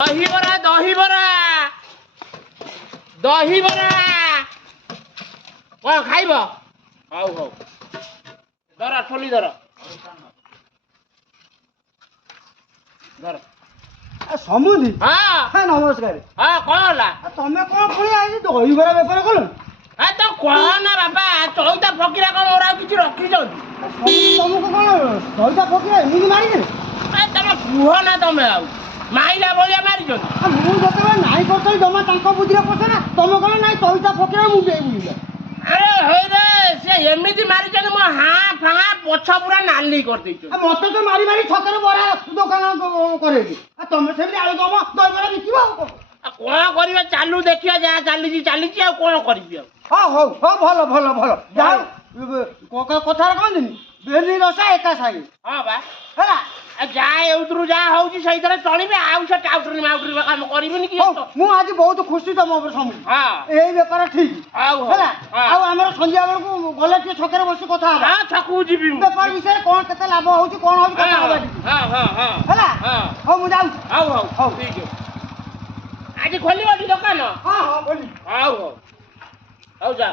ଦହିବରା ଦହିବରା ଦହିବରା କଣ ଖାଇବ? ହଉ ହଉ ଧର ଠୋଲି ଧର ଧର। ସମୁଦି ହଁ ନମସ୍କାର। ହଁ କଣ ହେଲା? ତମେ କଣ ପୁଣି ଆଜି ଦହିବରା ବେପାର କଲ? ତ କହନା ବାବା ଚଉତା ଫକୀରା କଣ ମୋର ଆଉ କିଛି ରଖିଛନ୍ତି? ତମକୁ କଣ ଦହିଟା ଫକୀରା ଏମିତି ମାରିଦେଲେ? ତମେ କୁହ ନା ତମେ ଆଉ ମାଇଲା ଭଳିଆ ମାରିଛନ୍ତି। ମୁଁ ଯେତେବେଳେ ନାଇଁ କରୁଥିଲି ଜମା ତାଙ୍କ ବୁଦ୍ଧିରେ ପଶେ ନା। ତମେ କଣ ନାଇଁ ଦହିଟା ଫକୀରା ମୁଁ ବୁଝିଲା। ଆରେ ହେଇରେ ସେ ଏମିତି ମାରିଛନ୍ତି ମୋ ହାଁ ଫାଁ ପଛ ପୁରା ନାଲି କରିଦେଇଛନ୍ତି। ମତେ ତ ମାରି ମାରି ଛକରେ ବରା ଦୋକାନ କରେଇଲି। ତମେ ସେମିତି ଆଳୁ ଦମ ଦହିବରା ବିକିବ ଆଉ କଣ କରିବା? ଚାଲୁ ଦେଖିବା ଯାହା ଚାଲିଛି ଚାଲିଛି ଆଉ କଣ କରିବି ଆଉ। ହଁ ହଉ ହଉ ଭଲ ଭଲ ଭଲ ଯାହା କଥାରେ କହନ୍ତିନି ବେଲି ରସା ଏକା ସାହି। ହଁ ବା ହେଲା ଯାହା ଏଉଥିରୁ ଯାହା ହଉଛି ସେଇଥିରେ ଚଳିବେ ଆଉ ସେ ଟାଉଟରି ମାଉଟରି କାମ କରିବେନି କି? ମୁଁ ଆଜି ବହୁତ ଖୁସି ତମ ଉପରେ ସମୁଦ୍ର। ହଁ ଏଇ ବେପାର ଠିକ ହେଲା। ହଁ ଆଉ ଆମର ସନ୍ଧ୍ୟା ବେଳକୁ ଗଲେ ଟିକେ ଛକରେ ବସି କଥା ହବା। ହଁ ଛକକୁ ଯିବି ବେପାର ବିଷୟରେ କଣ କେତେ ଲାଭ ହଉଛି କଣ ହଉଛି କଥା ହବା ହେଲା। ହଉ ମୁଁ ଯାଉଛି। ହଉ ହଉ ହଉ ଠିକ ଅଛି। ଆଜି ଖୋଲିବ କି ଦୋକାନ? ହଁ ହଁ ଖୋଲିବି। ହଉ ହଉ ହଉ ଯା।